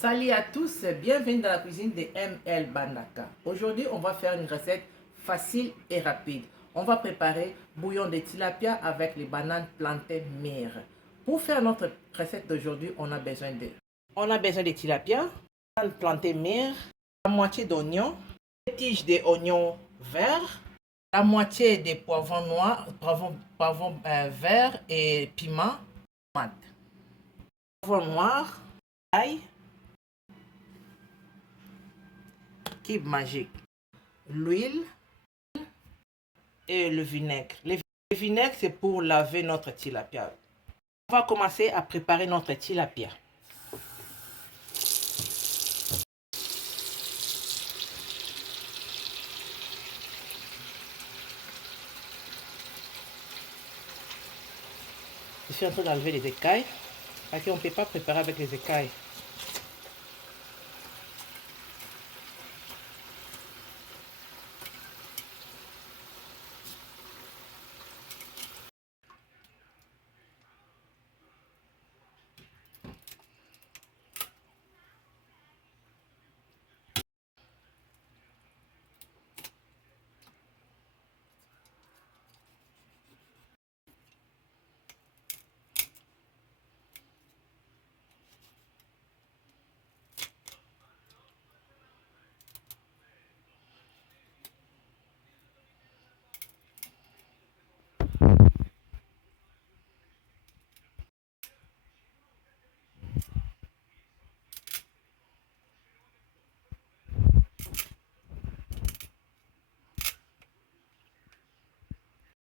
Salut à tous, bienvenue dans la cuisine de ML Banaka. Aujourd'hui, on va faire une recette facile et rapide. On va préparer bouillon de tilapia avec les bananes plantains mûres. Pour faire notre recette d'aujourd'hui, on a besoin de tilapia, bananes plantains mûres, la moitié d'oignon, des tiges d'oignons verts, la moitié des poivrons noirs, poivrons verts et piment, tomate, poivrons noirs, ail, cube magique, l'huile et le vinaigre. Le vinaigre, c'est pour laver notre tilapia. On va commencer à préparer notre tilapia. Je suis en train d'enlever les écailles parce qu'on ne peut pas préparer avec les écailles.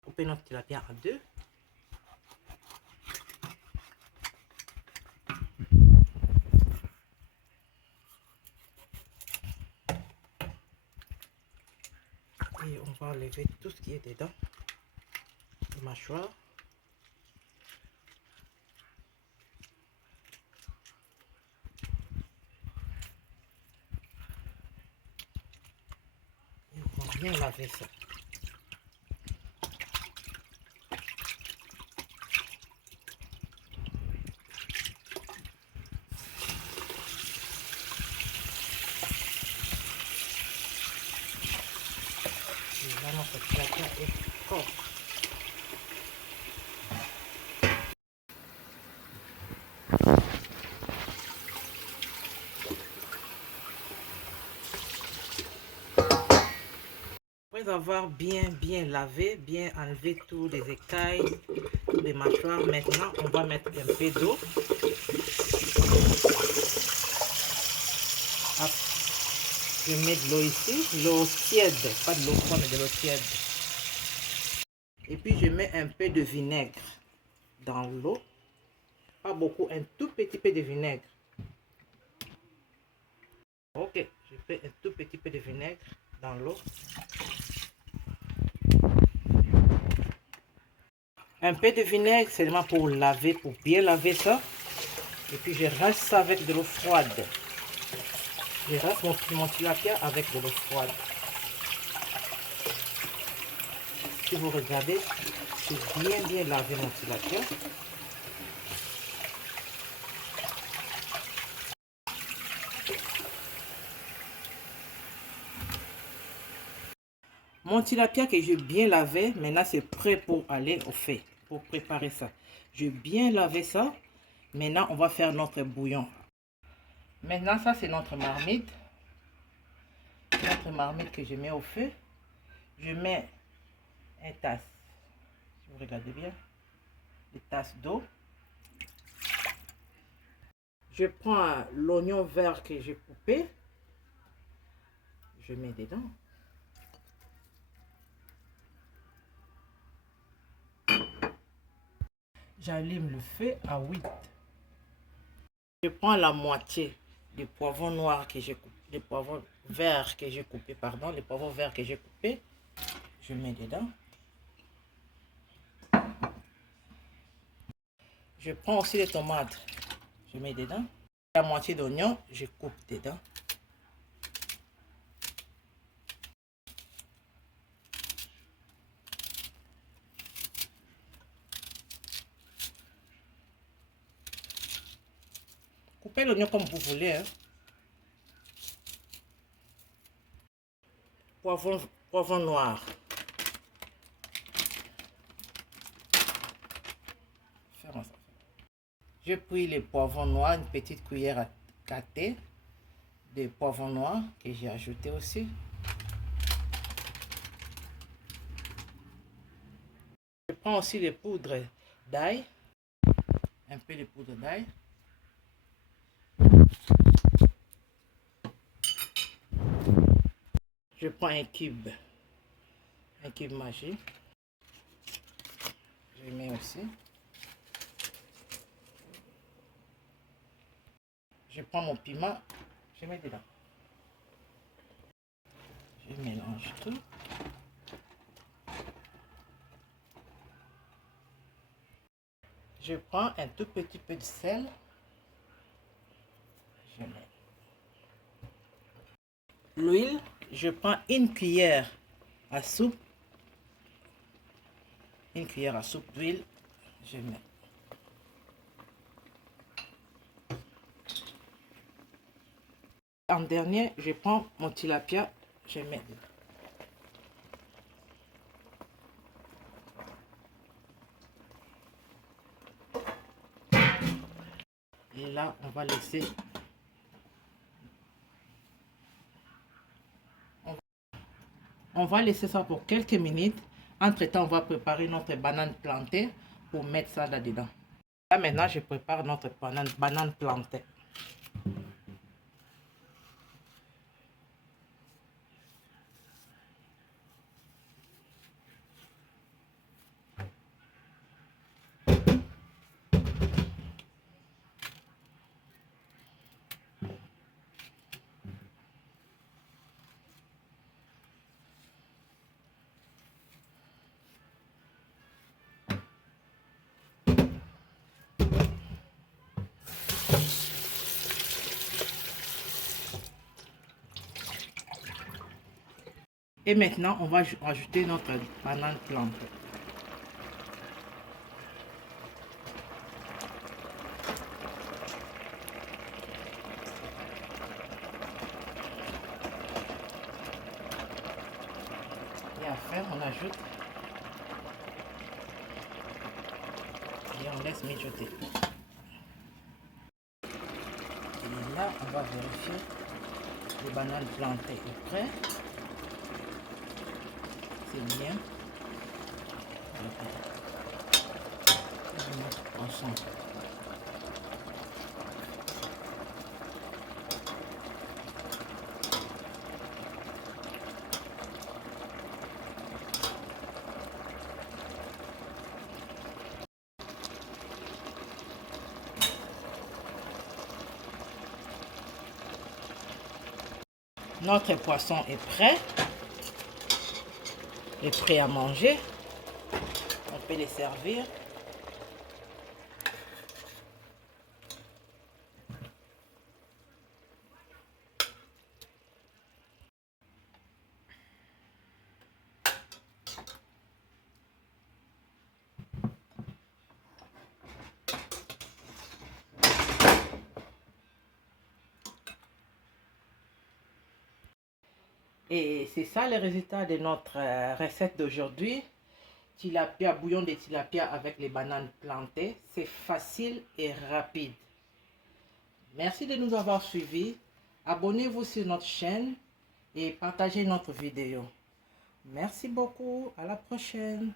Couper notre tilapia en deux. Et on va enlever tout ce qui est dedans. Les mâchoires. Et on va bien laver ça. Et là, notre tilapia est propre. Après avoir bien lavé, bien enlevé tous les écailles, tous les mâchoires, maintenant on va mettre un peu d'eau. Je mets de l'eau ici, l'eau tiède, pas de l'eau froide mais de l'eau tiède. Et puis je mets un peu de vinaigre dans l'eau, pas beaucoup, un tout petit peu de vinaigre. Ok, je fais un tout petit peu de vinaigre dans l'eau. Un peu de vinaigre seulement pour laver, pour bien laver ça. Et puis je rince ça avec de l'eau froide. Je rince mon tilapia avec de l'eau froide. Si vous regardez, j'ai bien lavé mon tilapia. Mon tilapia que j'ai bien lavé, maintenant c'est prêt pour aller au feu, pour préparer ça. J'ai bien lavé ça. Maintenant, on va faire notre bouillon. Maintenant, ça c'est notre marmite. Notre marmite que je mets au feu. Je mets une tasse, si vous regardez bien, une tasse d'eau. Je prends l'oignon vert que j'ai coupé. Je mets dedans. J'allume le feu à 8. Je prends la moitié des poivrons noirs que j'ai coupé, des poivrons verts que j'ai coupé, pardon, les poivrons verts que j'ai coupés. Je mets dedans. Je prends aussi les tomates. Je mets dedans. La moitié d'oignon, je coupe dedans. coupez l'oignon comme vous voulez. Hein. Poivron noir. Ferme ça. J'ai pris les poivrons noirs, une petite cuillère à thé de poivrons noirs que j'ai ajouté aussi. Je prends aussi les poudres d'ail, un peu de poudre d'ail. Je prends un cube magique. Je mets aussi. Je prends mon piment, je mets dedans. Je mélange tout. Je prends un tout petit peu de sel. Je mets l'huile. Je prends une cuillère à soupe. Une cuillère à soupe d'huile. Je mets. En dernier, je prends mon tilapia. Je mets dedans. Et là, on va laisser. On va laisser ça pour quelques minutes. Entre-temps, on va préparer notre banane plantée pour mettre ça là-dedans. Là, maintenant, je prépare notre banane plantée. Et maintenant, on va rajouter notre banane plantée. Et à faire, on ajoute et on laisse mijoter. Et là, on va vérifier les bananes plantées est prêt. C'est bien. Ensemble. Notre poisson est prêt. Est prêt à manger. On peut les servir. Et c'est ça le résultat de notre recette d'aujourd'hui. Tilapia, bouillon de tilapia avec les bananes plantées. C'est facile et rapide. Merci de nous avoir suivis. Abonnez-vous sur notre chaîne et partagez notre vidéo. Merci beaucoup. À la prochaine.